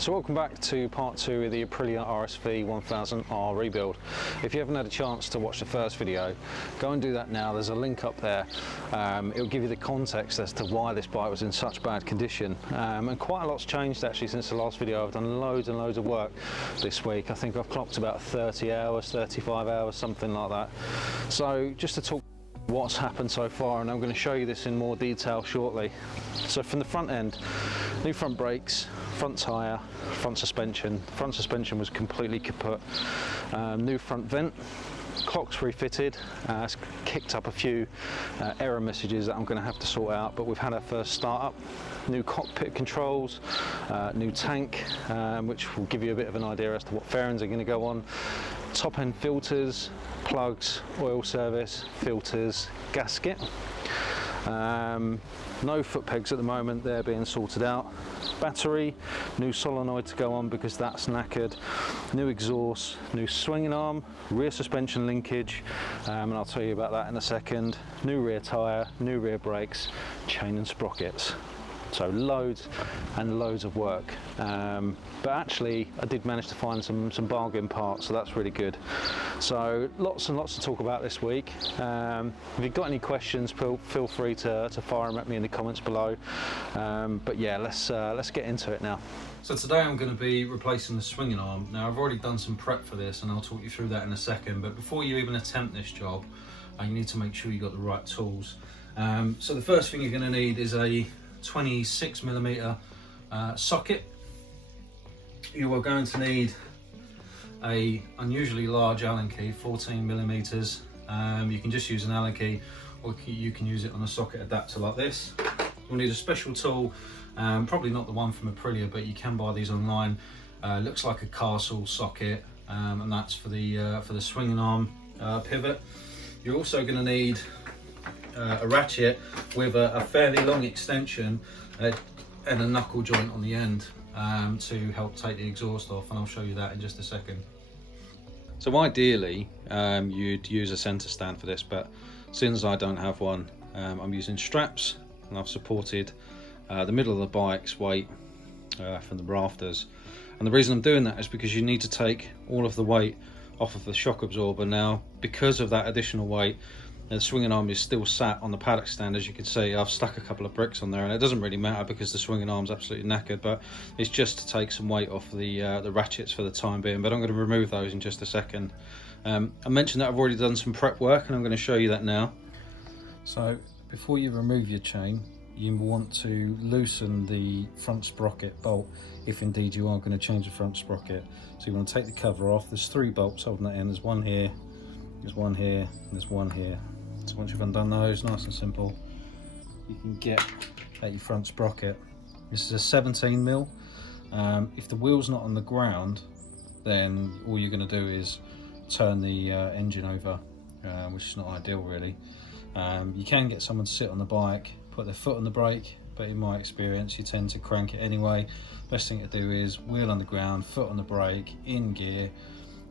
So welcome back to part 2 of the Aprilia RSV1000R rebuild. If you haven't had a chance to watch the first video, go and do that now. There's a link up there. It'll give you the context as to why this bike was in such bad condition. And quite a lot's changed actually since the last video. I've done loads and loads of work this week. I think I've clocked about 30 hours, 35 hours, something like that. So just to talk what's happened so far, and I'm going to show you this in more detail shortly. So from the front end, new front brakes, front tyre, front suspension. Front suspension was completely kaput. New front vent, clock's refitted. It's kicked up a few error messages that I'm going to have to sort out, but we've had our first start-up. New cockpit controls, new tank, which will give you a bit of an idea as to what fairings are going to go on. Top end filters, plugs, oil service, filters, gasket. No foot pegs at the moment, they're being sorted out. Battery, new solenoid to go on because that's knackered. New exhaust, new swinging arm, rear suspension linkage, and I'll tell you about that in a second. New rear tyre, new rear brakes, chain and sprockets. So loads and loads of work, but actually I did manage to find some bargain parts, so that's really good. So lots and lots to talk about this week. If you've got any questions, feel free to fire them at me in the comments below. But yeah, let's get into it now. So today I'm going to be replacing the swinging arm. Now I've already done some prep for this and I'll talk you through that in a second, but before you even attempt this job, you need to make sure you've got the right tools. So the first thing you're going to need is a 26mm socket. You are going to need a unusually large Allen key, 14mm. You can just use an Allen key, or you can use it on a socket adapter like this. You'll need a special tool, probably not the one from Aprilia, but you can buy these online. Looks like a Castle socket, and that's for the swinging arm pivot. You're also going to need a ratchet with a fairly long extension and a knuckle joint on the end to help take the exhaust off, and I'll show you that in just a second. So ideally you'd use a center stand for this, but since I don't have one, I'm using straps, and I've supported the middle of the bike's weight from the rafters. And the reason I'm doing that is because you need to take all of the weight off of the shock absorber. Now, because of that additional weight, the swinging arm is still sat on the paddock stand. As you can see, I've stuck a couple of bricks on there, and it doesn't really matter because the swinging arm's absolutely knackered, but it's just to take some weight off the ratchets for the time being, but I'm going to remove those in just a second. I mentioned that I've already done some prep work, and I'm going to show you that now. So before you remove your chain, you want to loosen the front sprocket bolt, if indeed you are going to change the front sprocket. So you want to take the cover off. There's 3 bolts holding that in. There's one here, there's one here, and there's one here. So once you've undone those, nice and simple, you can get at your front sprocket. This is a 17mm. If the wheel's not on the ground, then all you're going to do is turn the engine over, which is not ideal really. You can get someone to sit on the bike, put their foot on the brake, but in my experience you tend to crank it anyway. Best thing to do is wheel on the ground, foot on the brake, in gear,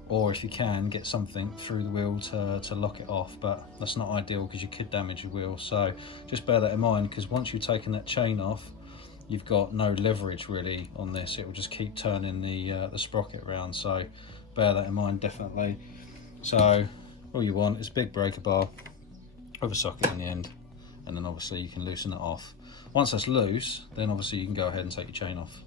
or if you can, get something through the wheel to lock it off, but that's not ideal because you could damage your wheel. So just bear that in mind, because once you've taken that chain off, you've got no leverage really on this. It will just keep turning the sprocket around, so bear that in mind definitely. So all you want is a big breaker bar with a socket on the end, and then obviously you can loosen it off. Once that's loose, then obviously you can go ahead and take your chain off.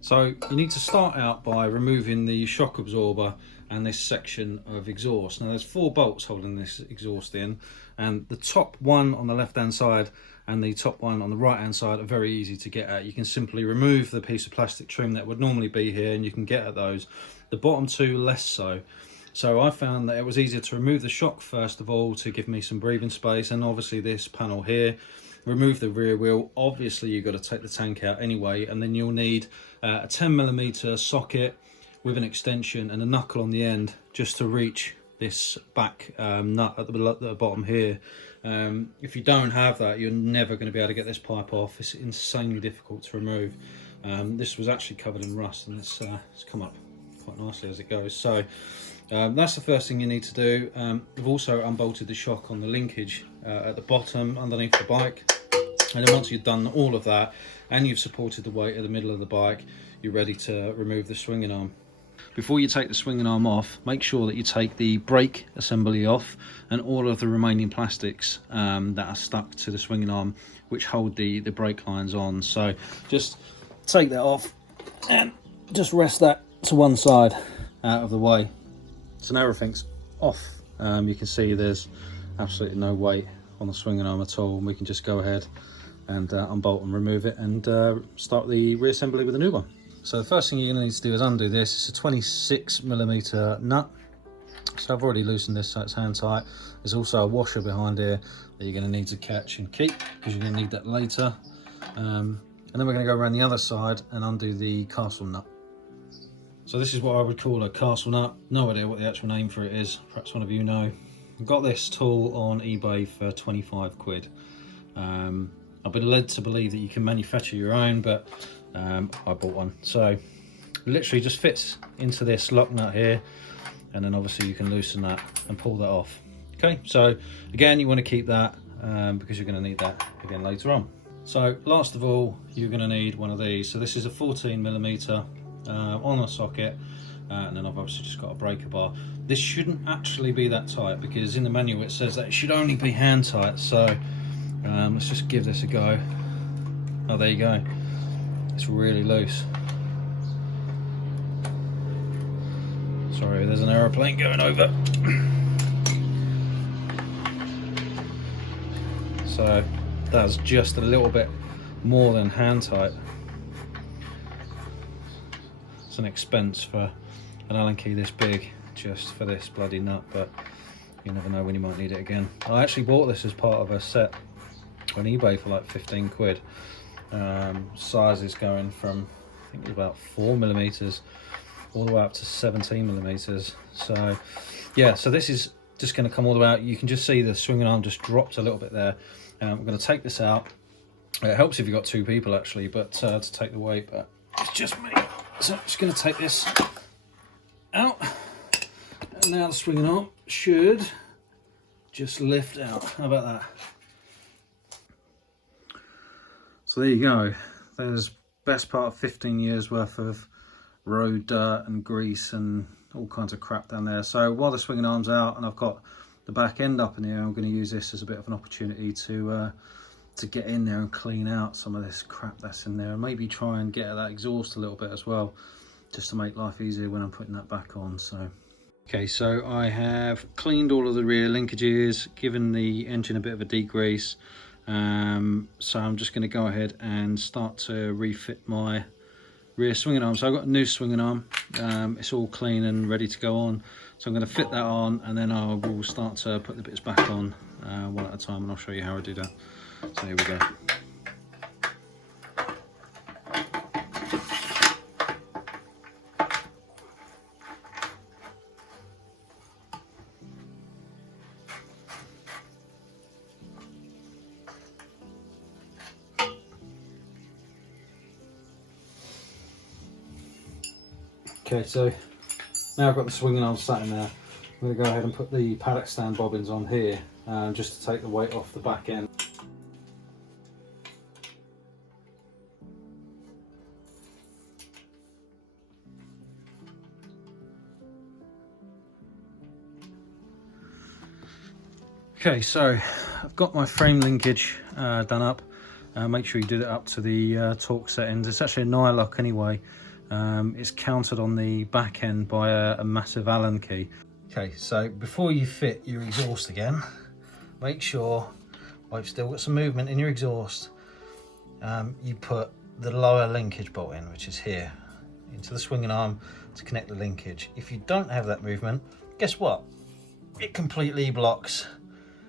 So you need to start out by removing the shock absorber and this section of exhaust. Now there's 4 bolts holding this exhaust in, and the top one on the left hand side and the top one on the right hand side are very easy to get at. You can simply remove the piece of plastic trim that would normally be here and you can get at those. The bottom 2 less so. So I found that it was easier to remove the shock first of all to give me some breathing space, and obviously this panel here. Remove the rear wheel. Obviously you've got to take the tank out anyway, and then you'll need a 10mm socket with an extension and a knuckle on the end just to reach this back nut at the bottom here. If you don't have that, you're never going to be able to get this pipe off. It's insanely difficult to remove. This was actually covered in rust, and it's come up quite nicely as it goes. So that's the first thing you need to do. We've also unbolted the shock on the linkage at the bottom underneath the bike. And then once you've done all of that and you've supported the weight at the middle of the bike, you're ready to remove the swinging arm. Before you take the swinging arm off, make sure that you take the brake assembly off and all of the remaining plastics that are stuck to the swinging arm, which hold the brake lines on. So just take that off and just rest that to one side out of the way. So now everything's off. You can see there's absolutely no weight on the swinging arm at all, and we can just go ahead and unbolt and remove it and start the reassembly with a new one. So the first thing you're going to need to do is undo this. It's a 26mm nut. So I've already loosened this so it's hand tight. There's also a washer behind here that you're going to need to catch and keep, because you're going to need that later. And then we're going to go around the other side and undo the castle nut. So this is what I would call a castle nut. No idea what the actual name for it is. Perhaps one of you know. I got this tool on eBay for 25 quid. I've been led to believe that you can manufacture your own, but I bought one. So it literally just fits into this lock nut here, and then obviously you can loosen that and pull that off. Okay, so again, you want to keep that because you're going to need that again later on. So last of all, you're going to need one of these. So this is a 14mm on a socket, and then I've obviously just got a breaker bar. This shouldn't actually be that tight, because in the manual it says that it should only be hand tight. So let's just give this a go. Oh, there you go. It's really loose. Sorry, there's an aeroplane going over. So that's just a little bit more than hand tight. It's an expense for an Allen key this big just for this bloody nut, but you never know when you might need it again. I actually bought this as part of a set on eBay for like 15 quid. Sizes going from, I think it was about 4mm all the way up to 17mm. So yeah, so this is just going to come all the way out. You can just see the swinging arm just dropped a little bit there. I'm going to take this out. It helps if you've got two people actually, but to take the weight, but it's just me. So I'm just going to take this out, and now the swinging arm should just lift out. How about that? So there you go. There's best part of 15 years worth of road dirt and grease and all kinds of crap down there. So while the swinging arm's out and I've got the back end up in here, I'm going to use this as a bit of an opportunity to get in there and clean out some of this crap that's in there, and maybe try and get at that exhaust a little bit as well, just to make life easier when I'm putting that back on. So okay, so I have cleaned all of the rear linkages, given the engine a bit of a degrease. So I'm just going to go ahead and start to refit my rear swinging arm. So I've got a new swinging arm. It's all clean and ready to go on. So I'm going to fit that on, and then I will start to put the bits back on one at a time, and I'll show you how I do that. So here we go. Okay, so now I've got the swinging arm sat in there. I'm going to go ahead and put the paddock stand bobbins on here, just to take the weight off the back end. Okay, so I've got my frame linkage done up. Make sure you do that up to the torque settings. It's actually a nylock anyway. It's counted on the back end by a massive Allen key. Okay, so before you fit your exhaust again, make sure, while you've still got some movement in your exhaust, you put the lower linkage bolt in, which is here, into the swinging arm to connect the linkage. If you don't have that movement, guess what? It completely blocks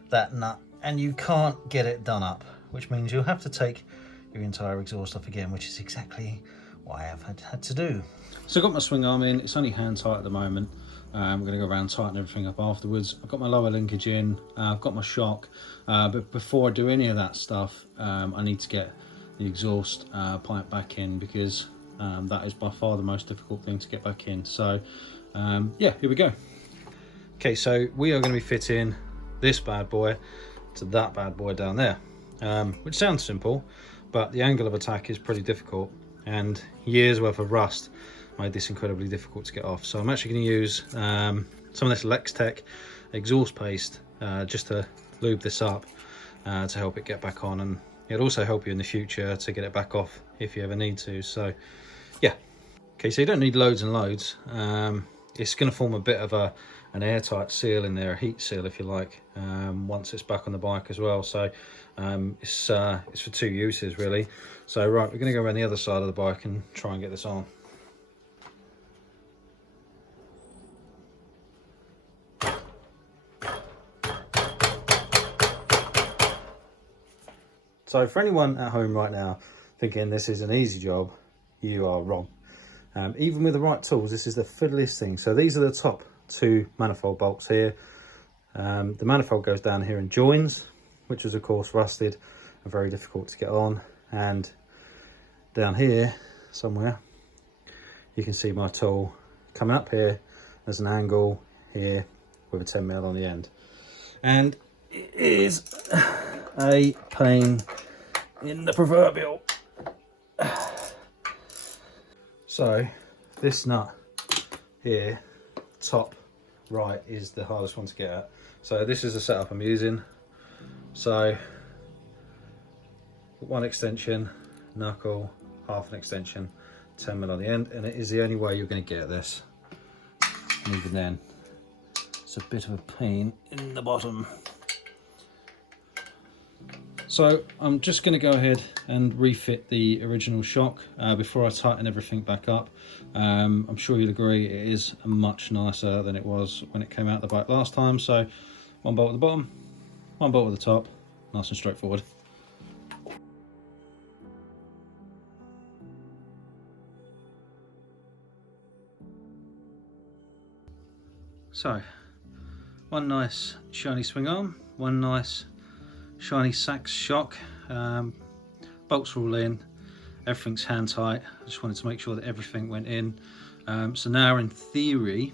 that nut and you can't get it done up, which means you'll have to take your entire exhaust off again, which is exactly what I have had to do. So I've got my swing arm in. It's only hand tight at the moment. I'm going to go around tighten everything up afterwards. I've got my lower linkage in, I've got my shock, but before I do any of that stuff, I need to get the exhaust pipe back in, because that is by far the most difficult thing to get back in. So yeah, here we go. Okay, so we are going to be fitting this bad boy to that bad boy down there. which sounds simple, but the angle of attack is pretty difficult, and years worth of rust made this incredibly difficult to get off. So I'm actually going to use some of this Lextek exhaust paste just to lube this up to help it get back on, and it'll also help you in the future to get it back off if you ever need to. So yeah, okay, so you don't need loads and loads. It's going to form a bit of an airtight seal in there, a heat seal if you like, once it's back on the bike as well. So it's for two uses really. So right, we're going to go around the other side of the bike and try and get this on. So for anyone at home right now thinking this is an easy job, you are wrong. Even with the right tools, this is the fiddliest thing. So these are the top two manifold bolts here. The manifold goes down here and joins, which is of course rusted and very difficult to get on. And down here somewhere, you can see my tool coming up here. There's an angle here with a 10mm on the end. And it is a pain in the proverbial. So this nut here, top right, is the hardest one to get at. So this is the setup I'm using. So one extension, knuckle, half an extension, 10mm on the end, and it is the only way you're going to get this. And even then, it's a bit of a pain in the bottom. So I'm just going to go ahead and refit the original shock before I tighten everything back up. I'm sure you'll agree it is much nicer than it was when it came out the bike last time. So one bolt at the bottom, one bolt at the top, nice and straightforward. So one nice shiny swing arm, one nice shiny Sachs shock, bolts are all in, everything's hand tight. I just wanted to make sure that everything went in. So now in theory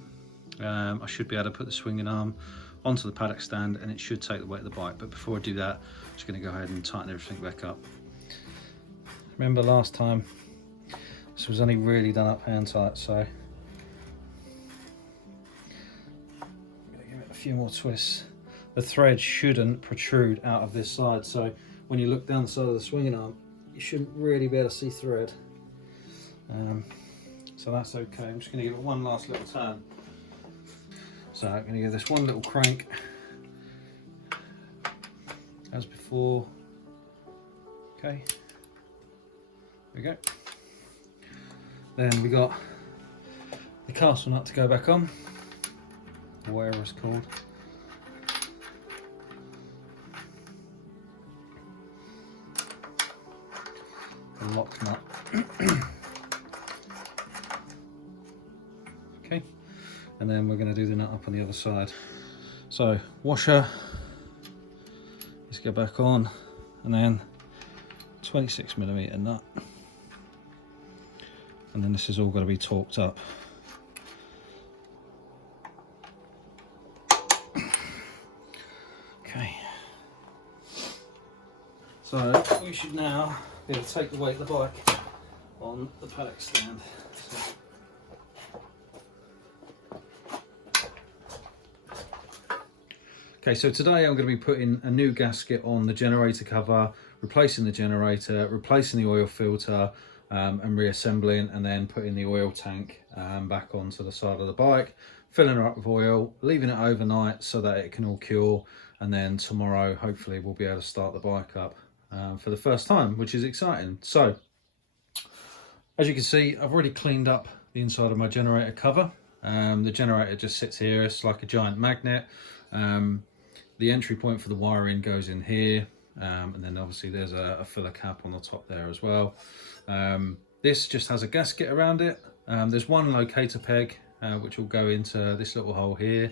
I should be able to put the swinging arm onto the paddock stand and it should take the weight of the bike. But before I do that, I'm just going to go ahead and tighten everything back up. Remember last time this was only really done up hand tight, so I'm going to give it a few more twists. The thread shouldn't protrude out of this side, so when you look down the side of the swinging arm, you shouldn't really be able to see thread. So that's okay. I'm just going to give it one last little turn. So I'm going to give this one little crank, as before. Okay, there we go. Then we got the castle nut to go back on, or whatever it's called. Lock nut. Okay, and then we're going to do the nut up on the other side. So washer, let's go back on, and then 26mm nut, and then this is all going to be torqued up. Okay, so we should now be able to take the weight of the bike on the paddock stand. Okay, so today I'm going to be putting a new gasket on the generator cover, replacing the generator, replacing the oil filter, and reassembling, and then putting the oil tank back onto the side of the bike, filling her up with oil, leaving it overnight so that it can all cure, and then tomorrow hopefully we'll be able to start the bike up for the first time, which is exciting. So as you can see, I've already cleaned up the inside of my generator cover. The generator just sits here, it's like a giant magnet. The entry point for the wiring goes in here, and then obviously there's a filler cap on the top there as well. This just has a gasket around it. There's one locator peg which will go into this little hole here.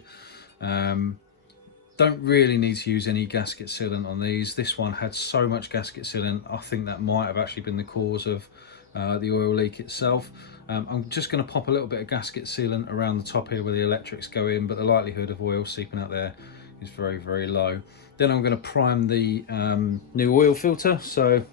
Don't really need to use any gasket sealant on these. This one had so much gasket sealant, I think that might have actually been the cause of the oil leak itself. I'm just going to pop a little bit of gasket sealant around the top here where the electrics go in, but the likelihood of oil seeping out there is very, very low. Then I'm going to prime the new oil filter. So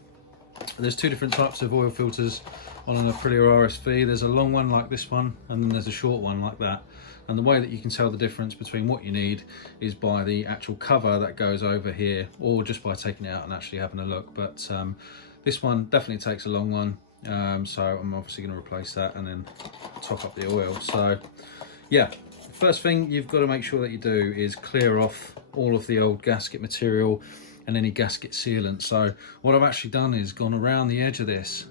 there's two different types of oil filters on an Aprilia RSV. There's a long one like this one, and then there's a short one like that. And the way that you can tell the difference between what you need is by the actual cover that goes over here, or just by taking it out and actually having a look. But this one definitely takes a long one, so I'm obviously going to replace that and then top up the oil. So yeah, first thing you've got to make sure that you do is clear off all of the old gasket material and any gasket sealant. So what I've actually done is gone around the edge of this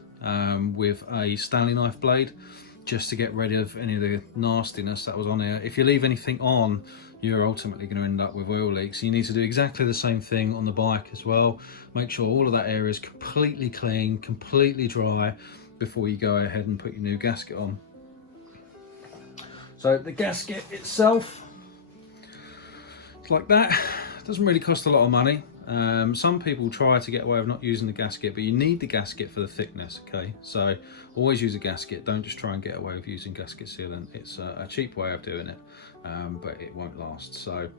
with a Stanley knife blade, just to get rid of any of the nastiness that was on here. If you leave anything on, you're ultimately going to end up with oil leaks. You need to do exactly the same thing on the bike as well. Make sure all of that area is completely clean, completely dry before you go ahead and put your new gasket on. So the gasket itself, it's like that. It doesn't really cost a lot of money. Some people try to get away with not using the gasket, but you need the gasket for the thickness, okay? So always use a gasket. Don't just try and get away with using gasket sealant. It's a cheap way of doing it, but it won't last. So,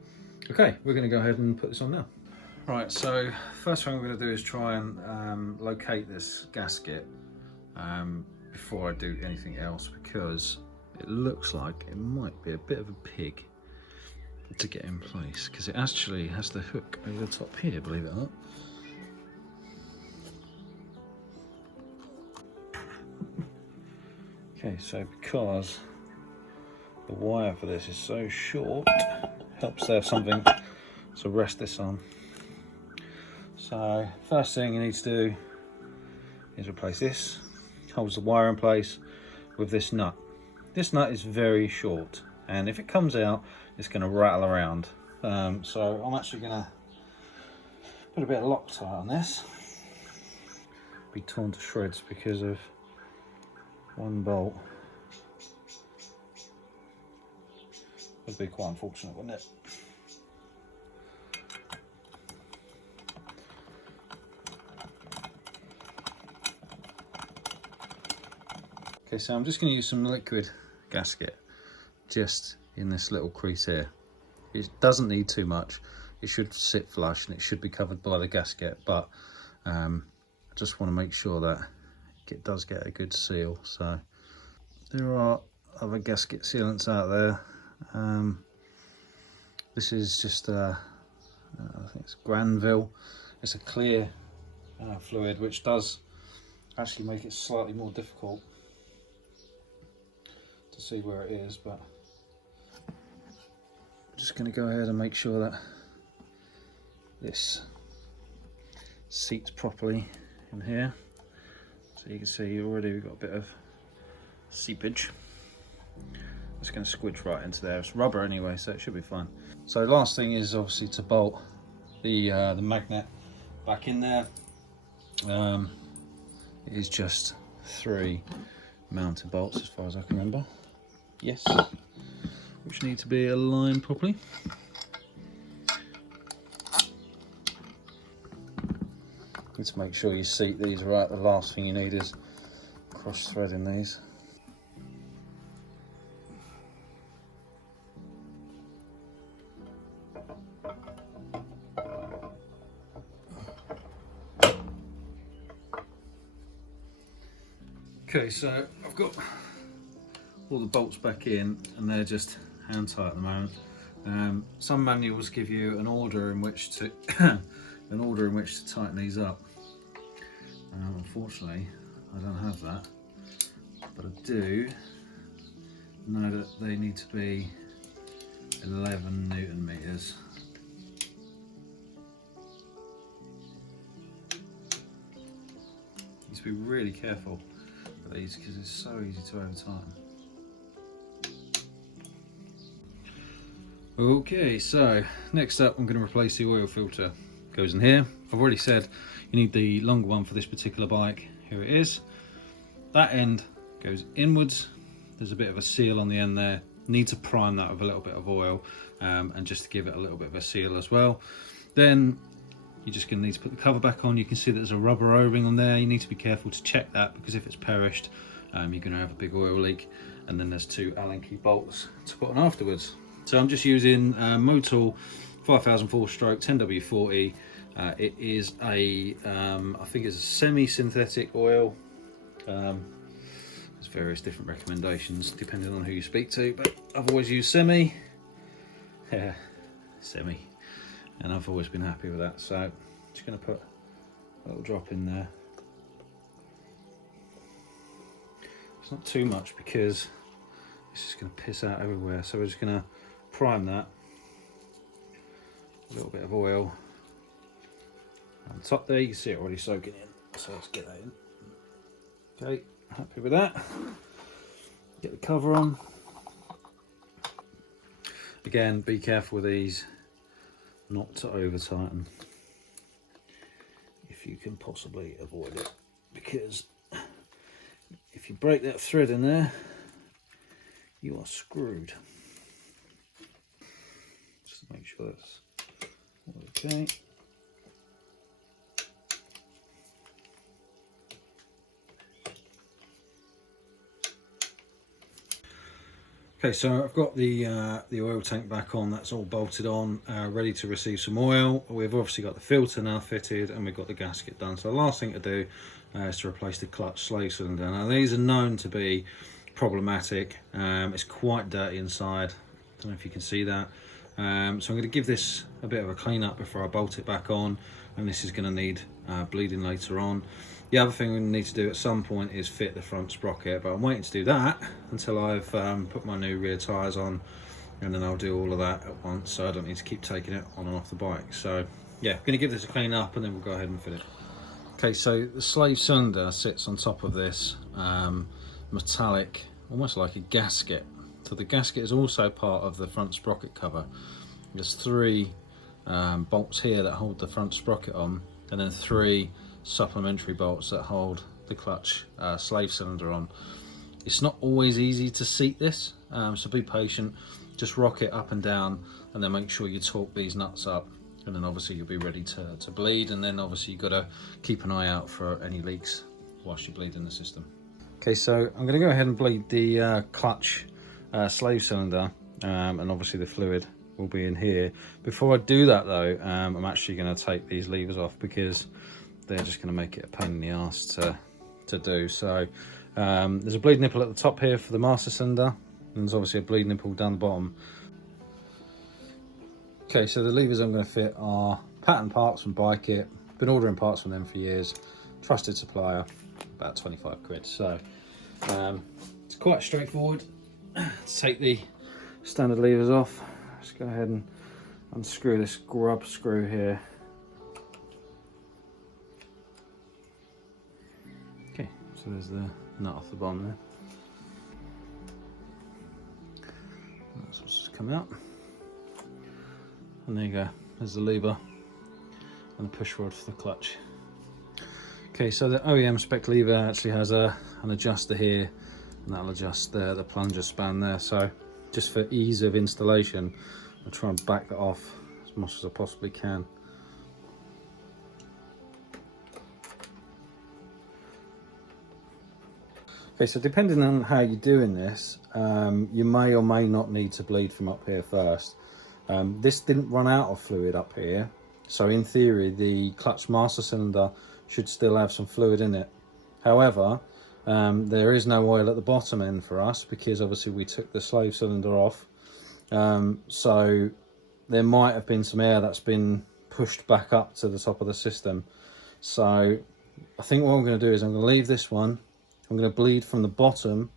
okay, we're gonna go ahead and put this on now. Right, so first thing I'm gonna do is try and locate this gasket before I do anything else, because it looks like it might be a bit of a pig to get in place, because it actually has the hook over the top here, believe it or not. Okay, so because the wire for this is so short, helps to have something to rest this on. So first thing you need to do is replace this. Holds the wire in place with this nut. This nut is very short, and if it comes out, it's going to rattle around. So I'm actually going to put a bit of Loctite on this. Be torn to shreds because of one bolt. Would be quite unfortunate, wouldn't it? Okay, so I'm just going to use some liquid gasket just in this little crease here. It doesn't need too much. It should sit flush and it should be covered by the gasket, but I just want to make sure that it does get a good seal. So there are other gasket sealants out there. This is just I think it's Granville. It's a clear fluid, which does actually make it slightly more difficult to see where it is, but I'm just going to go ahead and make sure that this seats properly in here. So you can see already we've got a bit of seepage. It's going to squidge right into there. It's rubber anyway, so it should be fine. So last thing is obviously to bolt the magnet back in there. It is just 3 mounted bolts as far as I can remember. Yes, which need to be aligned properly. Need to make sure you seat these right. The last thing you need is cross threading these. Okay, so I've got all the bolts back in and they're just hand tight at the moment. Some manuals give you an order in which to tighten these up. Unfortunately, I don't have that, but I do know that they need to be 11 Newton meters. Need to be really careful with these because it's so easy to over tighten. Okay, so next up I'm going to replace the oil filter. Goes in here. I've already said you need the longer one for this particular bike. Here it is. That end goes inwards. There's a bit of a seal on the end there. Need to prime that with a little bit of oil and just to give it a little bit of a seal as well. Then you're just going to need to put the cover back on. You can see that there's a rubber O-ring on there. You need to be careful to check that because if it's perished, you're going to have a big oil leak. And then there's 2 Allen key bolts to put on afterwards. So I'm just using Motul 5004 stroke 10W40. It is a, I think it's a semi-synthetic oil. There's various different recommendations depending on who you speak to, but I've always used semi. Yeah, semi. And I've always been happy with that. So I'm just going to put a little drop in there. It's not too much because it's just going to piss out everywhere. So we're just going to prime that. A little bit of oil on the top there. You can see it already soaking in. So let's get that in. Okay, happy with that. Get the cover on. Again, be careful with these not to over tighten if you can possibly avoid it, because if you break that thread in there, you are screwed. Just to make sure that's okay. Okay, so I've got the oil tank back on. That's all bolted on, ready to receive some oil. We've obviously got the filter now fitted, and we've got the gasket done. So the last thing to do is to replace the clutch slave cylinder. Now these are known to be problematic. It's quite dirty inside. I don't know if you can see that. So I'm going to give this a bit of a clean up before I bolt it back on, and this is going to need bleeding later on. The other thing we need to do at some point is fit the front sprocket, but I'm waiting to do that until I've put my new rear tyres on, and then I'll do all of that at once, so I don't need to keep taking it on and off the bike. So yeah, I'm going to give this a clean up and then we'll go ahead and fit it. Okay, so the slave cylinder sits on top of this metallic, almost like a gasket. So the gasket is also part of the front sprocket cover. There's 3 bolts here that hold the front sprocket on, and then 3 supplementary bolts that hold the clutch slave cylinder on. It's not always easy to seat this, so be patient. Just rock it up and down, and then make sure you torque these nuts up, and then obviously you'll be ready to bleed. And then obviously you've got to keep an eye out for any leaks whilst you bleed in the system. Okay, so I'm going to go ahead and bleed the clutch slave cylinder, and obviously the fluid will be in here. Before I do that though, I'm actually going to take these levers off, because they're just going to make it a pain in the arse to do. So there's a bleed nipple at the top here for the master cylinder, and there's obviously a bleed nipple down the bottom. Okay, so the levers I'm going to fit are pattern parts from Bike It. Been ordering parts from them for years. Trusted supplier, about 25 quid. So it's quite straightforward. Let's take the standard levers off. Let's go ahead and unscrew this grub screw here. Okay, so there's the nut off the bottom there. That's what's just come out. And there you go, there's the lever and the push rod for the clutch. Okay, so the OEM spec lever actually has an adjuster here, and that'll adjust the plunger span there. So just for ease of installation, I'll try and back that off as much as I possibly can. Okay, so depending on how you're doing this, you may or may not need to bleed from up here first. This didn't run out of fluid up here, so in theory the clutch master cylinder should still have some fluid in it. However, there is no oil at the bottom end for us, because obviously we took the slave cylinder off. So there might have been some air that's been pushed back up to the top of the system. So I think what I'm going to do is I'm going to leave this one. I'm going to bleed from the bottom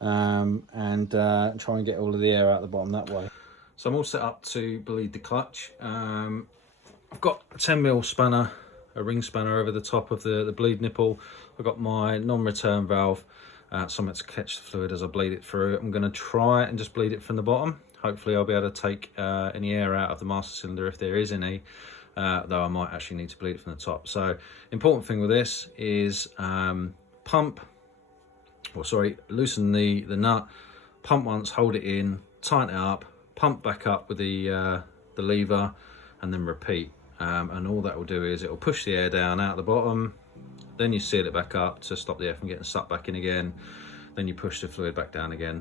and try and get all of the air out the bottom that way. So I'm all set up to bleed the clutch. I've got a 10mm spanner, a ring spanner over the top of the bleed nipple. I've got my non-return valve, something to catch the fluid as I bleed it through. I'm going to try and just bleed it from the bottom. Hopefully I'll be able to take any air out of the master cylinder if there is any, though I might actually need to bleed it from the top. So important thing with this is loosen the nut, pump once, hold it in, tighten it up, pump back up with the lever, and then repeat. And all that will do is it will push the air down out the bottom, then you seal it back up to stop the air from getting sucked back in again, then you push the fluid back down again.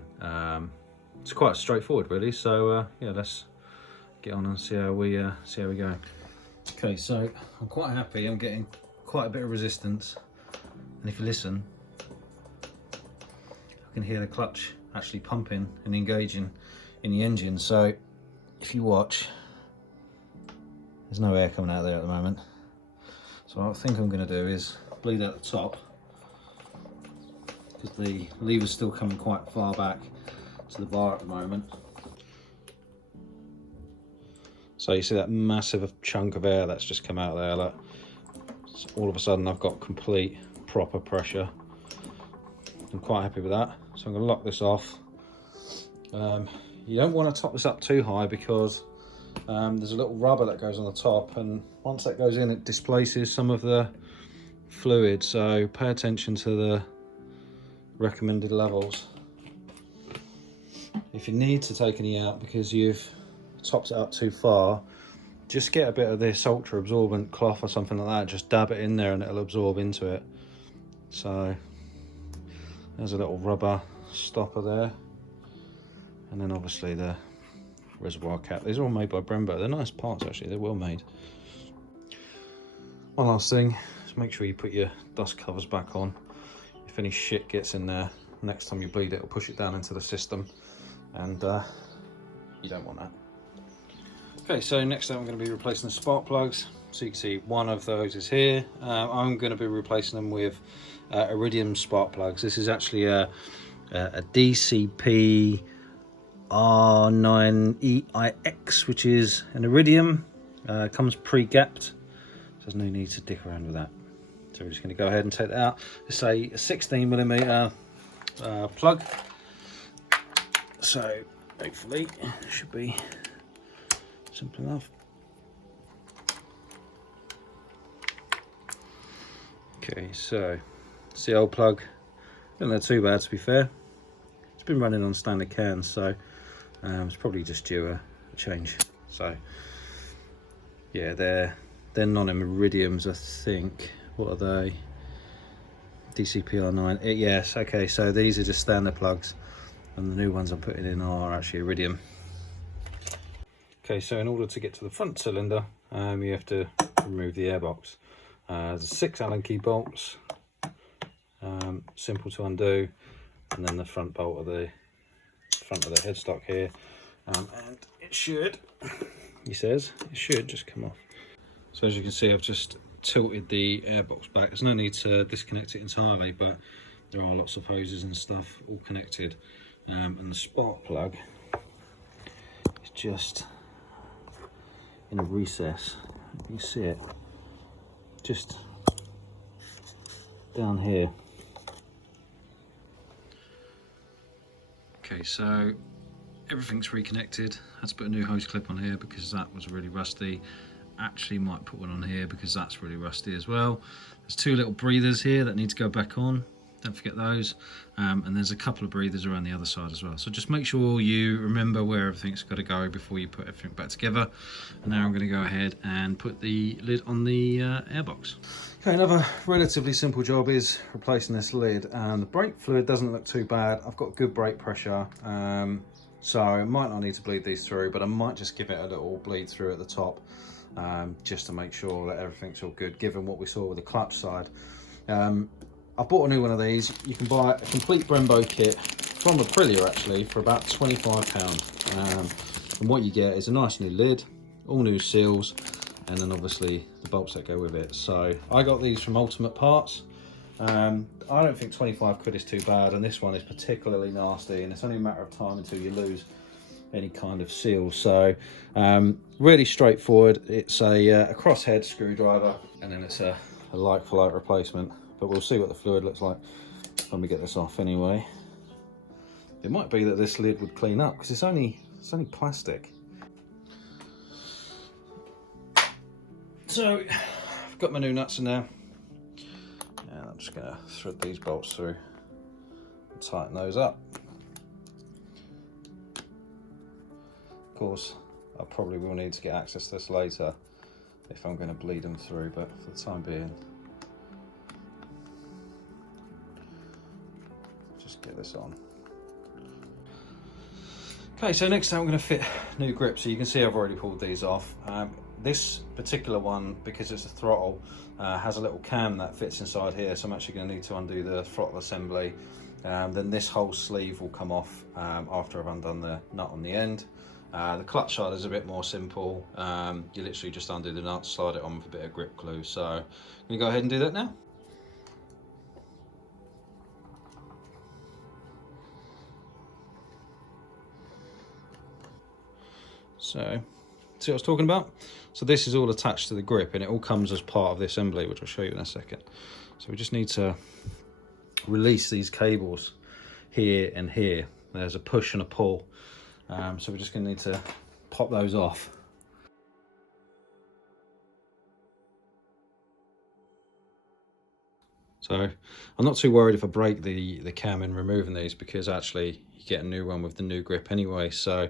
It's quite straightforward really. So yeah, let's get on and see how we go. Okay, so I'm quite happy. I'm getting quite a bit of resistance, and if you listen, I can hear the clutch actually pumping and engaging in the engine. So if you watch, there's no air coming out there at the moment. So what I think I'm going to do is bleed out the top, because the lever's still coming quite far back to the bar at the moment. So you see that massive chunk of air that's just come out there. Like, so all of a sudden I've got complete proper pressure. I'm quite happy with that. So I'm going to lock this off. You don't want to top this up too high, because there's a little rubber that goes on the top, and once that goes in, it displaces some of the fluid. So pay attention to the recommended levels. If you need to take any out because you've topped it up too far, just get a bit of this ultra absorbent cloth or something like that, just dab it in there and it'll absorb into it. So there's a little rubber stopper there, and then obviously the reservoir cap. These are all made by Brembo. They're nice parts actually, they're well made. One last thing, just make sure you put your dust covers back on. If any shit gets in there, next time you bleed it'll push it down into the system, and you don't want that. Okay, so next up I'm going to be replacing the spark plugs. So you can see one of those is here. I'm going to be replacing them with Iridium spark plugs. This is actually a DCP R9EIX, which is an Iridium. Comes pre-gapped, so there's no need to dick around with that. So we're just going to go ahead and take that out. It's a 16mm plug, so hopefully it should be simple enough. Okay, so it's the old plug. Don't look too bad, to be fair. It's been running on standard cans, so it's probably just due a change. So yeah, they're non-iridiums, I think. What are they? DCP-R9. Yes, okay, so these are just standard plugs, and the new ones I'm putting in are actually Iridium. Okay, so in order to get to the front cylinder, you have to remove the airbox. There's 6 Allen key bolts, simple to undo, and then the front bolt of the front of the headstock here, and it should, he says, it should just come off. So as you can see, I've just tilted the airbox back. There's no need to disconnect it entirely, but there are lots of hoses and stuff all connected, and the spark plug is just in a recess. You can see it just down here. Okay, so everything's reconnected. I had to put a new hose clip on here because that was really rusty. Actually might put one on here because that's really rusty as well. There's 2 little breathers here that need to go back on. Don't forget those. And there's a couple of breathers around the other side as well. So just make sure you remember where everything's got to go before you put everything back together. And now I'm going to go ahead and put the lid on the airbox. Okay, another relatively simple job is replacing this lid. And the brake fluid doesn't look too bad. I've got good brake pressure. So I might not need to bleed these through, but I might just give it a little bleed through at the top, just to make sure that everything's all good, given what we saw with the clutch side. I bought a new one of these. You can buy a complete Brembo kit from Aprilia actually for about £25. And what you get is a nice new lid, all new seals, and then obviously the bolts that go with it. So I got these from Ultimate Parts. I don't think 25 quid is too bad, and this one is particularly nasty, and it's only a matter of time until you lose any kind of seal. So really straightforward. It's a crosshead screwdriver, and then it's a like-for-like replacement. But we'll see what the fluid looks like when we get this off anyway. It might be that this lid would clean up because it's only plastic. So I've got my new nuts in there, and I'm just gonna thread these bolts through and tighten those up. Of course, I probably will need to get access to this later if I'm going to bleed them through, but for the time being, get this on. Okay, so next time I'm going to fit new grips. So you can see I've already pulled these off. This particular one, because it's a throttle, has a little cam that fits inside here, so I'm actually going to need to undo the throttle assembly. Then this whole sleeve will come off after I've undone the nut on the end. The clutch side is a bit more simple. You literally just undo the nut, slide it on with a bit of grip glue. So I'm going to go ahead and do that now. So, see what I was talking about? So this is all attached to the grip, and it all comes as part of the assembly, which I'll show you in a second. So we just need to release these cables here and here. There's a push and a pull. So we're just going to need to pop those off. So I'm not too worried if I break the cam in removing these, because actually you get a new one with the new grip anyway. So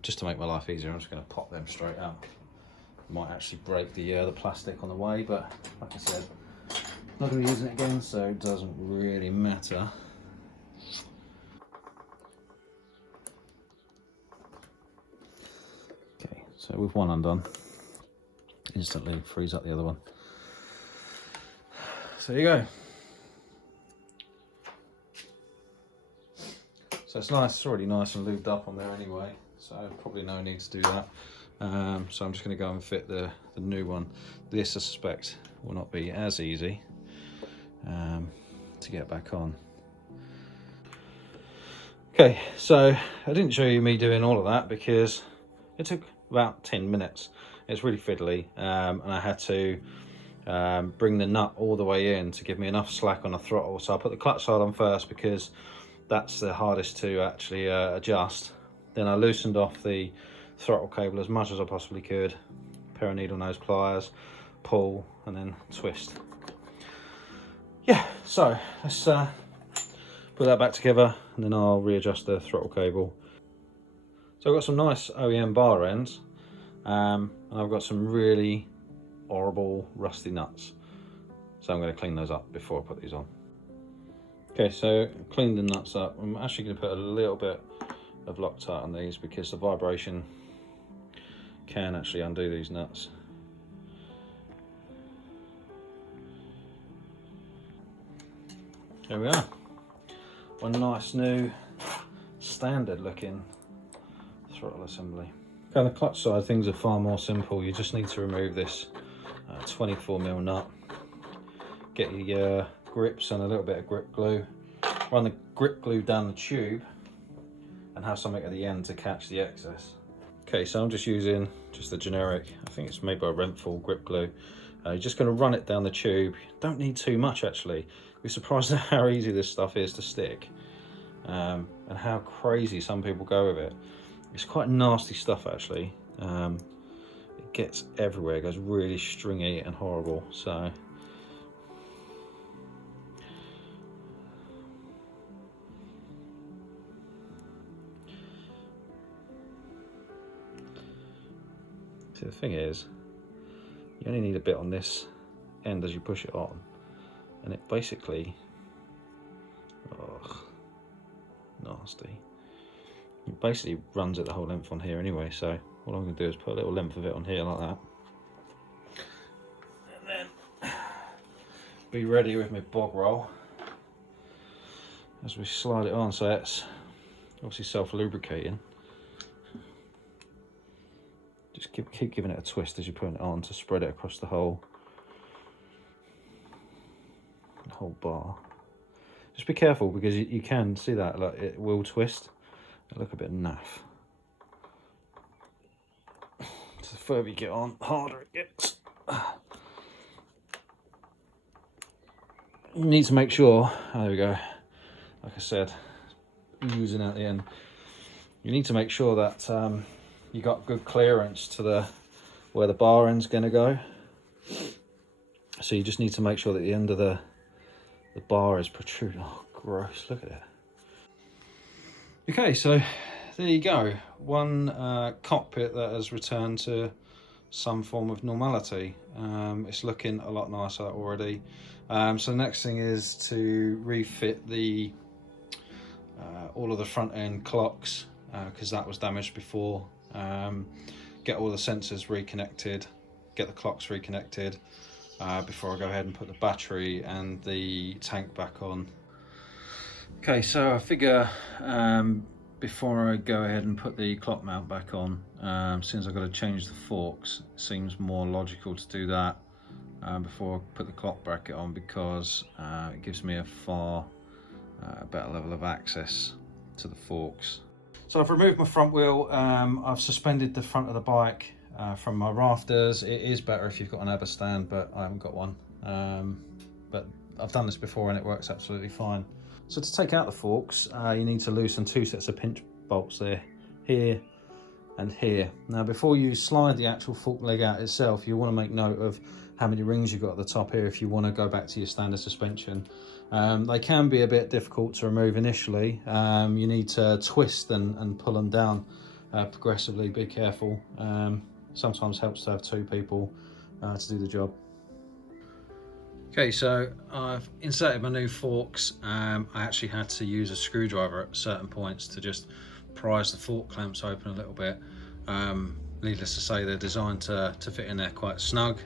just to make my life easier, I'm just going to pop them straight up. Might actually break the plastic on the way, but like I said, not going to be using it again, so it doesn't really matter. Okay, so with one undone, instantly frees up the other one. So there you go. So it's nice, it's already nice and lubed up on there anyway, so probably no need to do that. So I'm just going to go and fit the new one. This, I suspect, will not be as easy to get back on. Okay, so I didn't show you me doing all of that because it took about 10 minutes. It's really fiddly, and I had to bring the nut all the way in to give me enough slack on the throttle. So I put the clutch side on first because that's the hardest to actually adjust. Then I loosened off the throttle cable as much as I possibly could, pair of needle nose pliers, pull, and then twist. Yeah, so let's put that back together, and then I'll readjust the throttle cable. So I've got some nice OEM bar ends, and I've got some really horrible rusty nuts, so I'm going to clean those up before I put these on. Okay, so clean the nuts up. I'm actually going to put a little bit of Loctite on these because the vibration can actually undo these nuts. There we are, one nice new standard looking throttle assembly. Okay, on the clutch side things are far more simple. You just need to remove this 24mm nut, get your grips and a little bit of grip glue, run the grip glue down the tube and have something at the end to catch the excess. Okay, so I'm just using just a generic, I think it's made by Renthal grip glue. You're just going to run it down the tube. Don't need too much actually. You're surprised at how easy this stuff is to stick, and how crazy some people go with it. It's quite nasty stuff actually. It gets everywhere, it goes really stringy and horrible. So see, the thing is, you only need a bit on this end as you push it on, and it basically, nasty. It basically runs it the whole length on here anyway, so all I'm going to do is put a little length of it on here like that. And then be ready with my bog roll as we slide it on, so it's obviously self-lubricating. Just keep giving it a twist as you're putting it on to spread it across the whole bar. Just be careful because you can see that, like, it will twist. It'll look a bit naff. So the further you get on, the harder it gets. You need to make sure, there we go, like I said, using out the end, you need to make sure that you got good clearance to where the bar end's going to go. So you just need to make sure that the end of the bar is protruding. Oh, gross, look at it. Okay, so there you go. One cockpit that has returned to some form of normality. It's looking a lot nicer already. So the next thing is to refit all of the front end clocks because that was damaged before. Get all the sensors reconnected, get the clocks reconnected before I go ahead and put the battery and the tank back on. Okay, so I figure before I go ahead and put the clock mount back on, since I've got to change the forks, it seems more logical to do that before I put the clock bracket on, because it gives me a far better level of access to the forks. So I've removed my front wheel, I've suspended the front of the bike from my rafters. It is better if you've got an ABBA stand, but I haven't got one. But I've done this before and it works absolutely fine. So to take out the forks, you need to loosen 2 sets of pinch bolts there, here and here. Now before you slide the actual fork leg out itself, you want to make note of how many rings you've got at the top here if you want to go back to your standard suspension. They can be a bit difficult to remove initially. You need to twist and pull them down progressively. Be careful. Sometimes helps to have 2 people to do the job. Okay, so I've inserted my new forks. I actually had to use a screwdriver at certain points to just prise the fork clamps open a little bit. Needless to say, they're designed to fit in there quite snug.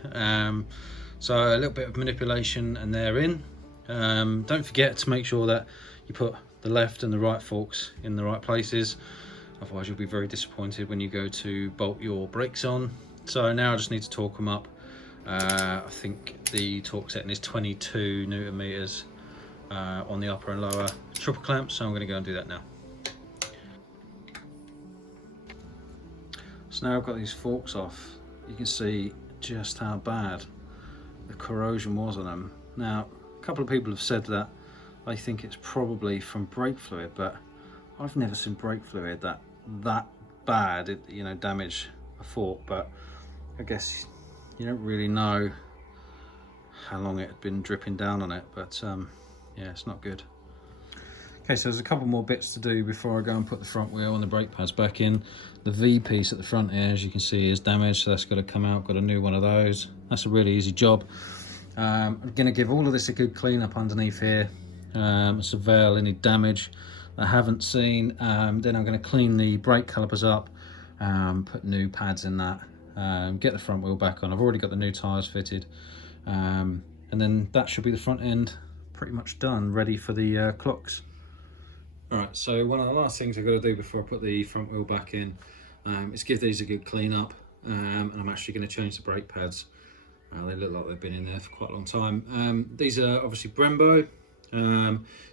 So a little bit of manipulation and they're in. Don't forget to make sure that you put the left and the right forks in the right places. Otherwise you'll be very disappointed when you go to bolt your brakes on. So now I just need to torque them up. I think the torque setting is 22 Newton meters on the upper and lower triple clamps, so I'm going to go and do that now. So now I've got these forks off, you can see just how bad the corrosion was on them. Now a couple of people have said that they think it's probably from brake fluid, but I've never seen brake fluid that bad, you know, damage a fork. But I guess you don't really know how long it had been dripping down on it, but yeah, it's not good. Okay, so there's a couple more bits to do before I go and put the front wheel and the brake pads back in. The V piece at the front here, as you can see, is damaged, so that's got to come out. Got a new one of those. That's a really easy job. I'm going to give all of this a good clean up underneath here, surveil any damage I haven't seen. Then I'm going to clean the brake calipers up, put new pads in that, get the front wheel back on. I've already got the new tyres fitted, and then that should be the front end pretty much done, ready for the clocks. Alright, so one of the last things I've got to do before I put the front wheel back in is give these a good clean up, and I'm actually going to change the brake pads. They look like they've been in there for quite a long time. These are obviously Brembo.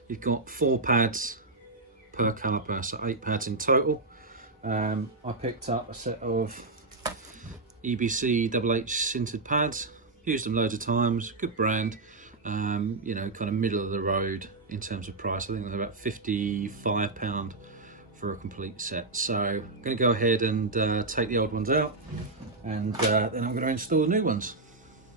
You've got 4 pads per caliper, so 8 pads in total. I picked up a set of EBC HH sintered pads, used them loads of times, good brand, you know, kind of middle of the road in terms of price. I think they're about £55 for a complete set. So I'm going to go ahead and take the old ones out, and then I'm going to install new ones.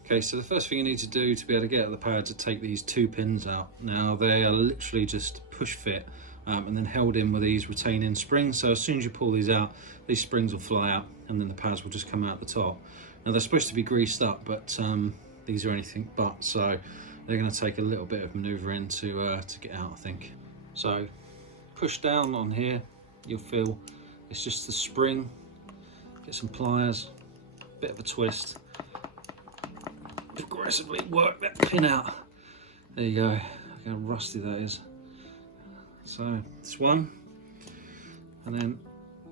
Okay, so the first thing you need to do to be able to get at the pads is take these 2 pins out. Now they are literally just push fit and then held in with these retaining springs. So as soon as you pull these out, these springs will fly out and then the pads will just come out the top. Now they're supposed to be greased up, but these are anything but, so they're going to take a little bit of manoeuvring to get out, I think. So push down on here, you'll feel it's just the spring. Get some pliers, bit of a twist, progressively work that pin out. There you go. Look how rusty that is. So this one, and then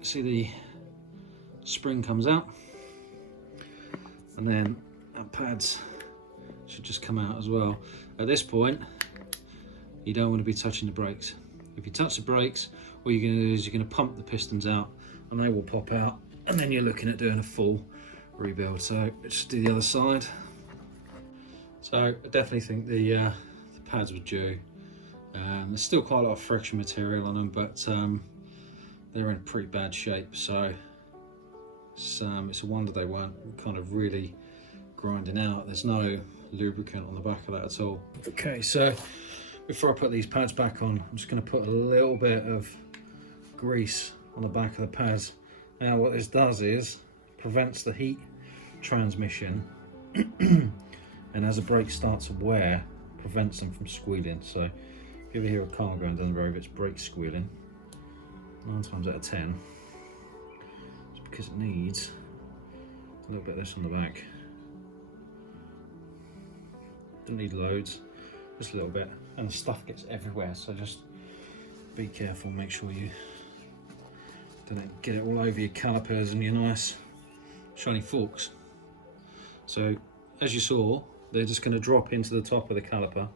see the spring comes out, and then our pads should just come out as well. At this point, you don't want to be touching the brakes. If you touch the brakes, what you're going to do is you're going to pump the pistons out, and they will pop out, and then you're looking at doing a full rebuild. So let's just do the other side. So I definitely think the pads were due. There's still quite a lot of friction material on them, but they're in pretty bad shape. So it's a wonder they weren't kind of really grinding out. There's no lubricant on the back of that at all. Okay, so before I put these pads back on, I'm just going to put a little bit of grease on the back of the pads. Now what this does is prevents the heat transmission and as the brakes start to wear, prevents them from squealing. So if you ever hear a car going down the road, it's brake squealing, 9 times out of 10, it's because it needs a little bit of this on the back. Don't need loads, just a little bit, and the stuff gets everywhere, so just be careful, make sure you don't get it all over your calipers and your nice shiny forks. So as you saw, they're just going to drop into the top of the caliper.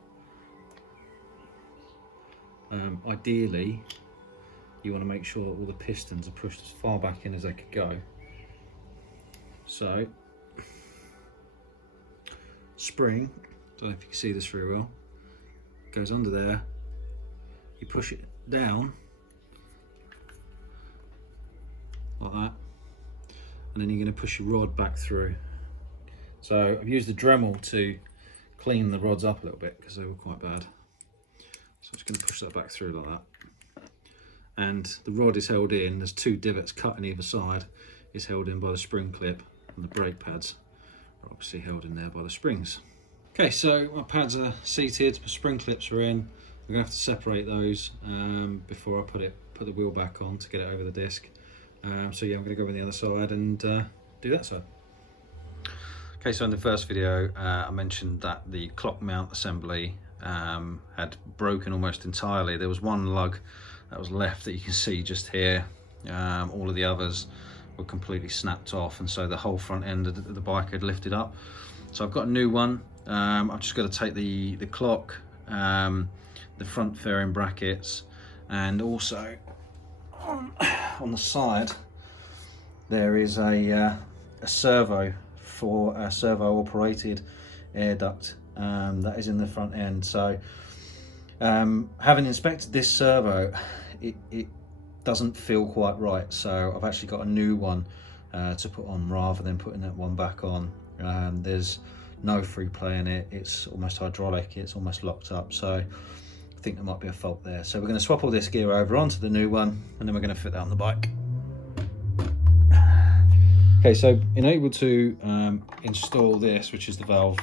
Ideally, you want to make sure that all the pistons are pushed as far back in as they could go. So, spring, don't know if you can see this very well, goes under there, you push it down, like that, and then you're going to push your rod back through. So I've used the Dremel to clean the rods up a little bit because they were quite bad. So I'm just going to push that back through like that. And the rod is held in, there's 2 divots cut on either side, it's held in by the spring clip, and the brake pads are obviously held in there by the springs. Okay, so my pads are seated, my spring clips are in. I'm going to have to separate those before I put the wheel back on to get it over the disc. So yeah, I'm going to go on the other side and do that side. Okay, so in the first video I mentioned that the clock mount assembly had broken almost entirely. There was one lug that was left that you can see just here. All of the others were completely snapped off, and so the whole front end of the bike had lifted up. So I've got a new one. I've just got to take the clock, the front fairing brackets, and also on the side there is a servo for a servo operated air duct that is in the front end. So having inspected this servo, it doesn't feel quite right, so I've actually got a new one to put on rather than putting that one back on. There's no free play in it, it's almost hydraulic, it's almost locked up, so I think there might be a fault there. So we're going to swap all this gear over onto the new one, and then we're going to fit that on the bike. Okay, so in able to install this, which is the valve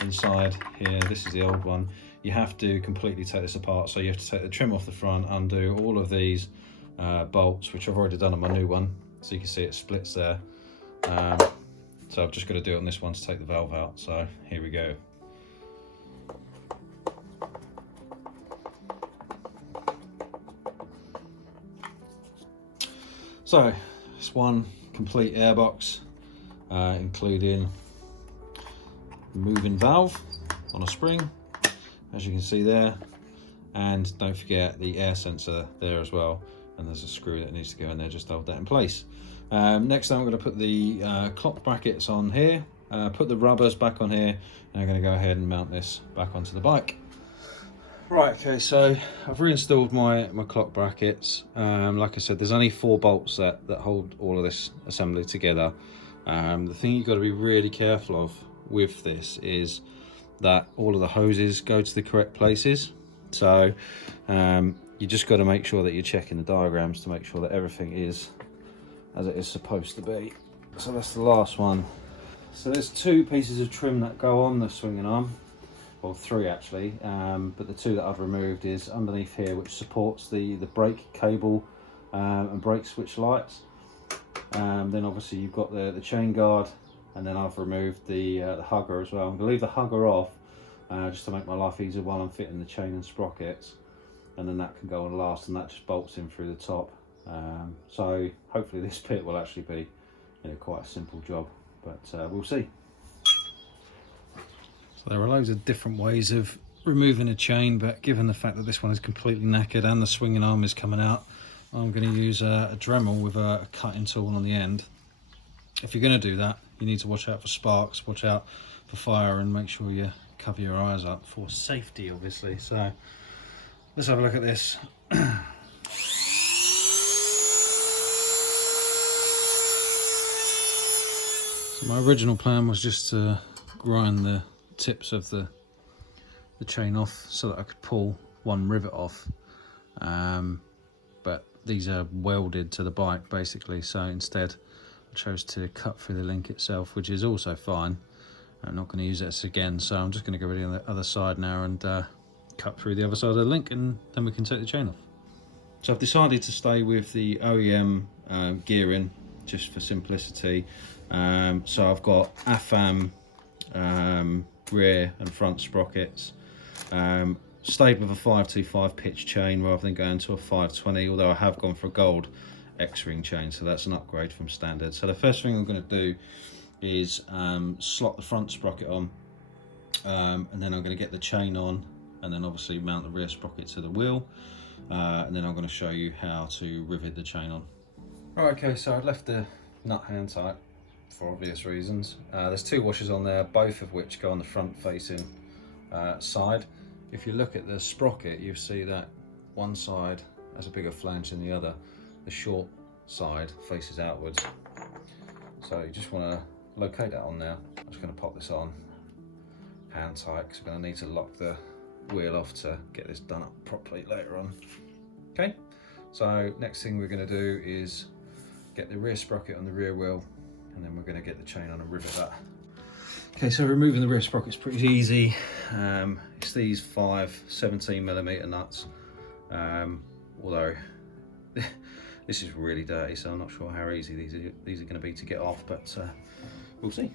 inside here, this is the old one, you have to completely take this apart. So you have to take the trim off the front, undo all of these bolts, which I've already done on my new one, so you can see it splits there. So I've just got to do it on this one to take the valve out, so here we go. So it's one complete airbox, including moving valve on a spring, as you can see there, and don't forget the air sensor there as well, and there's a screw that needs to go in there just to hold that in place. Next time I'm going to put the clock brackets on here, put the rubbers back on here, and I'm going to go ahead and mount this back onto the bike. Right, okay, so I've reinstalled my clock brackets. Like I said, there's only 4 bolts that hold all of this assembly together. The thing you've got to be really careful of with this is that all of the hoses go to the correct places. So you just got to make sure that you're checking the diagrams to make sure that everything is as it is supposed to be. So that's the last one. So there's 2 pieces of trim that go on the swinging arm, well 3 actually, but the 2 that I've removed is underneath here, which supports the brake cable and brake switch lights. Then obviously you've got the chain guard, and then I've removed the hugger as well. I'm going to leave the hugger off just to make my life easier while I'm fitting the chain and sprockets, and then that can go on last, and that just bolts in through the top. So hopefully this bit will actually be quite a simple job, but we'll see. So there are loads of different ways of removing a chain, but given the fact that this one is completely knackered and the swinging arm is coming out, I'm going to use a Dremel with a cutting tool on the end. If you're going to do that, you need to watch out for sparks, watch out for fire, and make sure you cover your eyes up for safety, obviously. So let's have a look at this. So my original plan was just to grind the tips of the chain off so that I could pull one rivet off, but these are welded to the bike basically, so instead I chose to cut through the link itself, which is also fine. I'm not going to use this again, so I'm just going to go ready on the other side now and cut through the other side of the link, and then we can take the chain off. So I've decided to stay with the OEM gearing just for simplicity. So I've got AFAM rear and front sprockets. Stayed with a 525 pitch chain rather than going to a 520, although I have gone for a gold X-ring chain, so that's an upgrade from standard. So the first thing I'm going to do is slot the front sprocket on, and then I'm going to get the chain on, and then obviously mount the rear sprocket to the wheel, and then I'm going to show you how to rivet the chain on. Right, okay, so I've left the nut hand tight for obvious reasons. There's two washers on there, both of which go on the front facing side. If you look at the sprocket, you see that one side has a bigger flange than the other. The short side faces outwards. So you just want to locate that on there. I'm just going to pop this on hand tight because we're going to need to lock the wheel off to get this done up properly later on. Okay, so next thing we're going to do is get the rear sprocket on the rear wheel, and then we're going to get the chain on and rivet that. Okay, so removing the rear sprocket's pretty easy. It's these 5 17mm nuts, although this is really dirty, so I'm not sure how easy these are going to be to get off, but we'll see.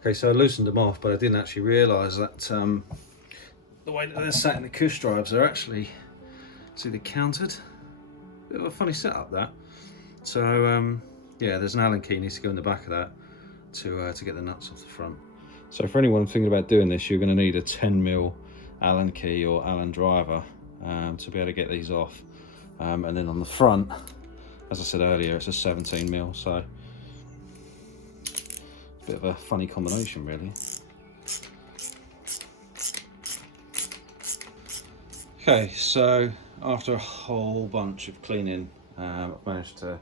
Okay, so I loosened them off, but I didn't actually realise that the way that they're sat in the cush drives, they're actually, see, they're countered. Bit of a funny setup, that. So yeah, there's an Allen key needs to go in the back of that to get the nuts off the front. So for anyone thinking about doing this, you're going to need a 10mm Allen key or Allen driver to be able to get these off. And then on the front, as I said earlier, it's a 17mm, so a bit of a funny combination, really. Okay, so after a whole bunch of cleaning, I've managed to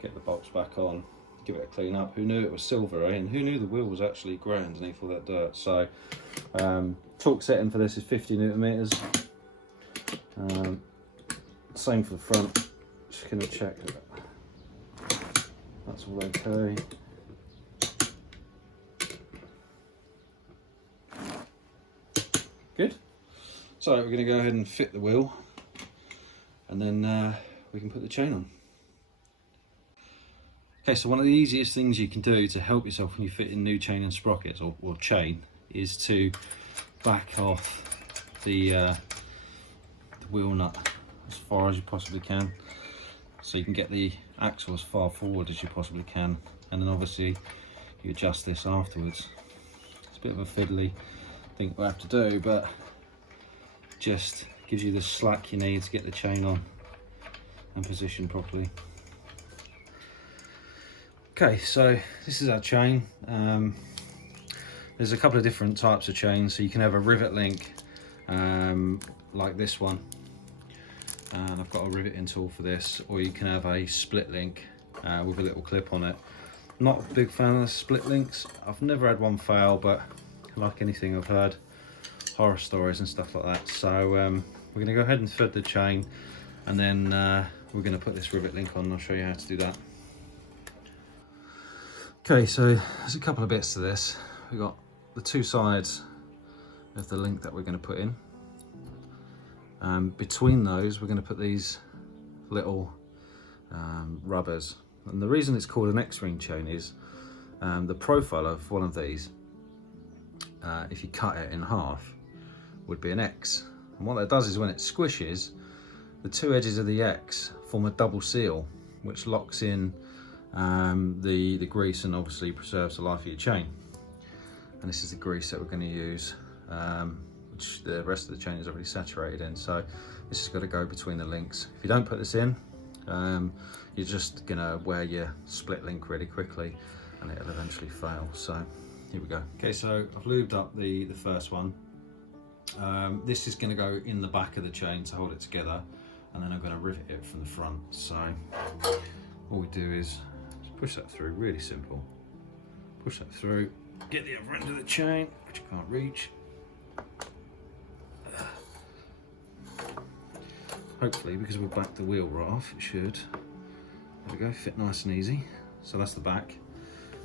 get the box back on, give it a clean up. Who knew it was silver, eh? And who knew the wheel was actually grey underneath all that dirt? So torque setting for this is 50 Nm. Same for the front. Just going to check that that's all okay. Good. So we're going to go ahead and fit the wheel, and then we can put the chain on. Okay, so one of the easiest things you can do to help yourself when you fit in new chain and sprockets, or chain, is to back off the wheel nut as far as you possibly can, so you can get the axle as far forward as you possibly can, and then obviously you adjust this afterwards. It's a bit of a fiddly thing we have to do, but just gives you the slack you need to get the chain on and positioned properly. Okay, so this is our chain. There's a couple of different types of chains. So you can have a rivet link like this one, and I've got a riveting tool for this, or you can have a split link with a little clip on it. Not a big fan of the split links. I've never had one fail, but like anything I've heard horror stories and stuff like that. So we're going to go ahead and thread the chain, and then we're going to put this rivet link on, and I'll show you how to do that. Okay, so there's a couple of bits to this. We've got the two sides of the link that we're going to put in. Between those, we're going to put these little rubbers. And the reason it's called an X-ring chain is the profile of one of these, if you cut it in half, would be an X. And what that does is when it squishes, the two edges of the X form a double seal, which locks in the grease and obviously preserves the life of your chain. And this is the grease that we're going to use, which the rest of the chain is already saturated in. So this has got to go between the links. If you don't put this in, you're just going to wear your split link really quickly, and it'll eventually fail. So here we go. Okay, so I've lubed up the first one. This is going to go in the back of the chain to hold it together, and then I'm going to rivet it from the front. So all we do is just push that through, really simple. Push that through, get the other end of the chain, which you can't reach. Hopefully, because we've backed the wheel off, it should, there we go, fit nice and easy. So that's the back,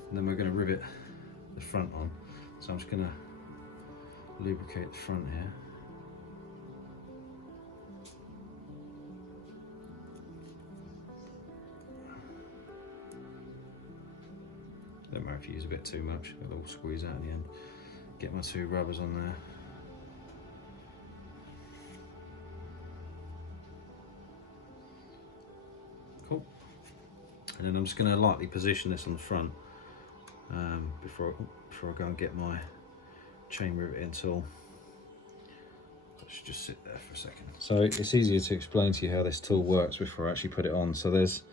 and then we're going to rivet the front on. So I'm just going to lubricate the front here. matter if you use a bit too much, it'll all squeeze out in the end. Get my 2 rubbers on there. Cool. And then I'm just going to lightly position this on the front before I go and get my chain riveting tool. I should just sit there for a second. So it's easier to explain to you how this tool works before I actually put it on. So there's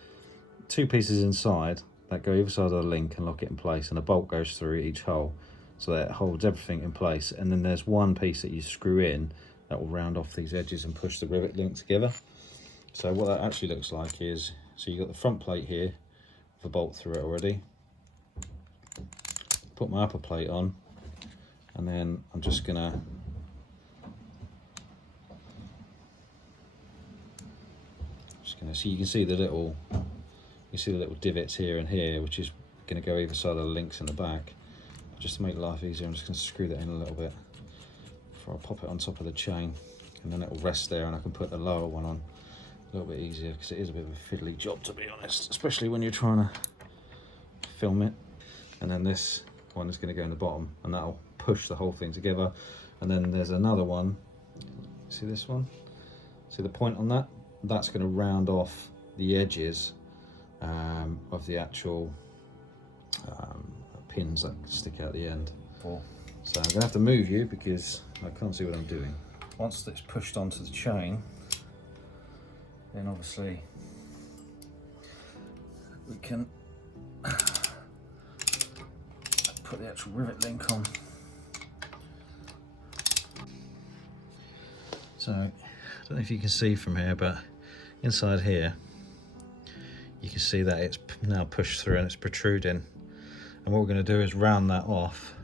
2 pieces inside that go either side of the link and lock it in place, and a bolt goes through each hole, so that holds everything in place. And then there's 1 piece that you screw in that will round off these edges and push the rivet link together. So what that actually looks like is, so you've got the front plate here with a bolt through it already. Put my upper plate on, and then I'm just gonna so you can see the little divots here and here, which is going to go either side of the links in the back. Just to make life easier, I'm just going to screw that in a little bit before I pop it on top of the chain, and then it will rest there, and I can put the lower one on a little bit easier, because it is a bit of a fiddly job, to be honest, especially when you're trying to film it. And then this one is going to go in the bottom, and that'll push the whole thing together. And then there's another one, see this one, see the point on that? That's going to round off the edges of the actual pins that stick out the end. So I'm going to have to move you because I can't see what I'm doing. Once it's pushed onto the chain, then obviously we can put the actual rivet link on. So I don't know if you can see from here, but inside here you can see that it's now pushed through and it's protruding, and what we're going to do is round that off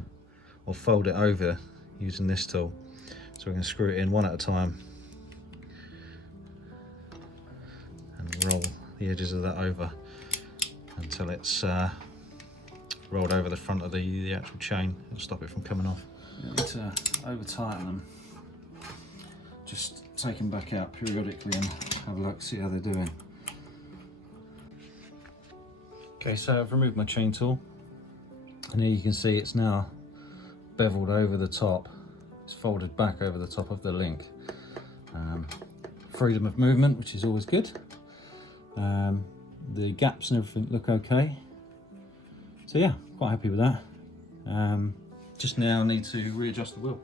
or fold it over using this tool. So we're going to screw it in one at a time and roll the edges of that over until it's rolled over the front of the actual chain. It'll stop it from coming off. You need to over tighten them, just take them back out periodically and have a look, see how they're doing. Okay, so I've removed my chain tool, and here you can see it's now beveled over the top. It's folded back over the top of the link. Freedom of movement, which is always good. The gaps and everything look okay. So yeah, quite happy with that. Just now need to readjust the wheel.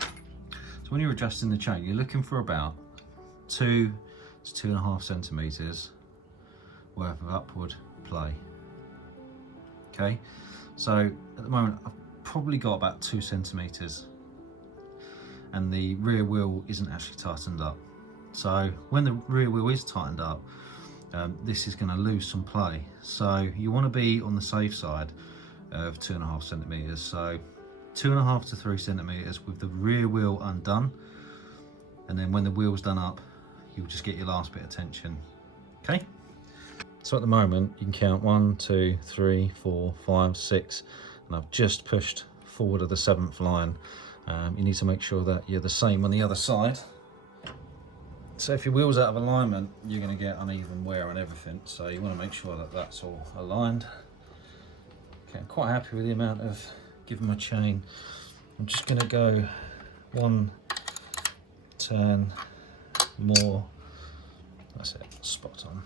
So when you're adjusting the chain, you're looking for about 2 to 2.5 centimeters worth of upward play. Okay, so at the moment I've probably got about 2 centimeters, and the rear wheel isn't actually tightened up. So when the rear wheel is tightened up, this is going to lose some play. So you want to be on the safe side of 2.5 centimeters. So 2.5 to 3 centimeters with the rear wheel undone, and then when the wheel's done up, you'll just get your last bit of tension. Okay. So at the moment you can count 1, 2, 3, 4, 5, 6, and I've just pushed forward of the 7th line. You need to make sure that you're the same on the other side. So if your wheel's out of alignment, you're going to get uneven wear and everything. So you want to make sure that that's all aligned. Okay, I'm quite happy with the amount of giving my chain. I'm just going to go 1 turn more. That's it, spot on.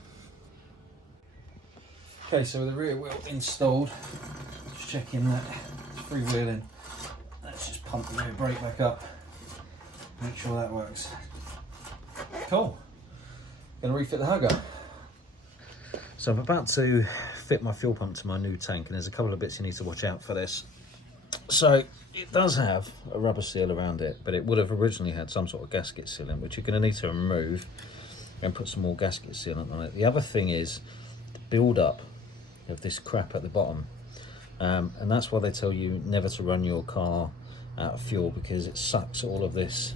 Okay, so with the rear wheel installed, just checking that it's freewheeling. Let's just pump the rear brake back up, make sure that works. Cool. Gonna refit the hugger. So I'm about to fit my fuel pump to my new tank, and there's a couple of bits you need to watch out for this. So it does have a rubber seal around it, but it would have originally had some sort of gasket sealant, which you're going to need to remove and put some more gasket sealant on it. The other thing is the build up of this crap at the bottom, and that's why they tell you never to run your car out of fuel, because it sucks all of this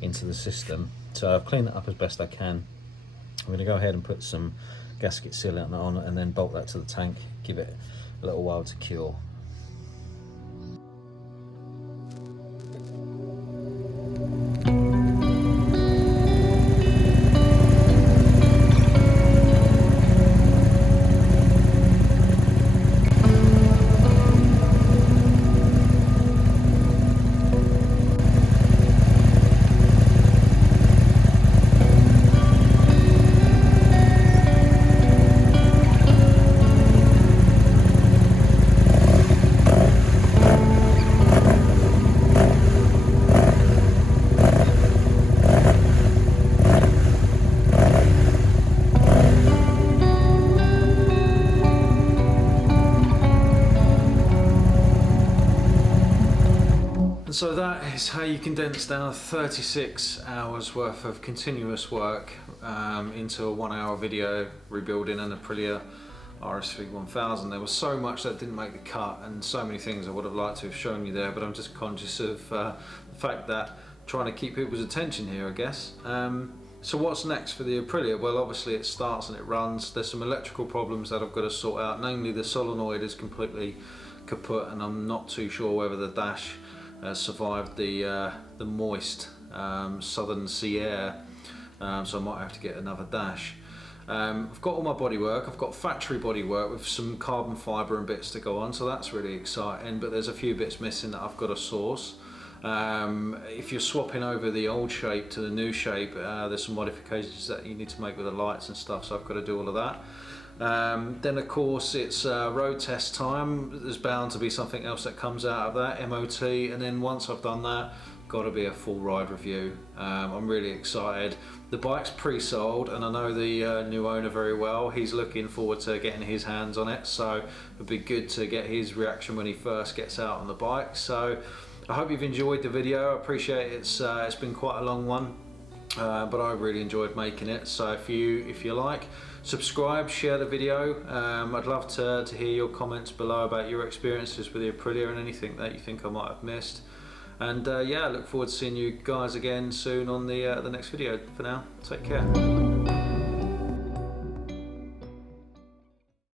into the system. So I've cleaned it up as best I can. I'm going to go ahead and put some gasket sealant on and then bolt that to the tank, give it a little while to cure. So that is how you condense down 36 hours worth of continuous work into a 1 hour video rebuilding an Aprilia RSV1000. There was so much that didn't make the cut and so many things I would have liked to have shown you there, but I'm just conscious of the fact that trying to keep people's attention here, I guess. So what's next for the Aprilia? Well, obviously it starts and it runs. There's some electrical problems that I've got to sort out, namely the solenoid is completely kaput and I'm not too sure whether the dash survived the moist southern sea air, so I might have to get another dash. I've got all my bodywork. I've got factory bodywork with some carbon fibre and bits to go on, so that's really exciting, but there's a few bits missing that I've got to source. If you're swapping over the old shape to the new shape, there's some modifications that you need to make with the lights and stuff, so I've got to do all of that. Then of course it's road test time. There's bound to be something else that comes out of that, MOT, and then once I've done that, got to be a full ride review. I'm really excited. The bike's pre-sold and I know the new owner very well. He's looking forward to getting his hands on it, so it'd be good to get his reaction when he first gets out on the bike. So I hope you've enjoyed the video. I appreciate it's been quite a long one, but I really enjoyed making it. So if you like, subscribe, share the video. I'd love to hear your comments below about your experiences with the Aprilia and anything that you think I might have missed. And yeah, I look forward to seeing you guys again soon on the next video. For now, take care.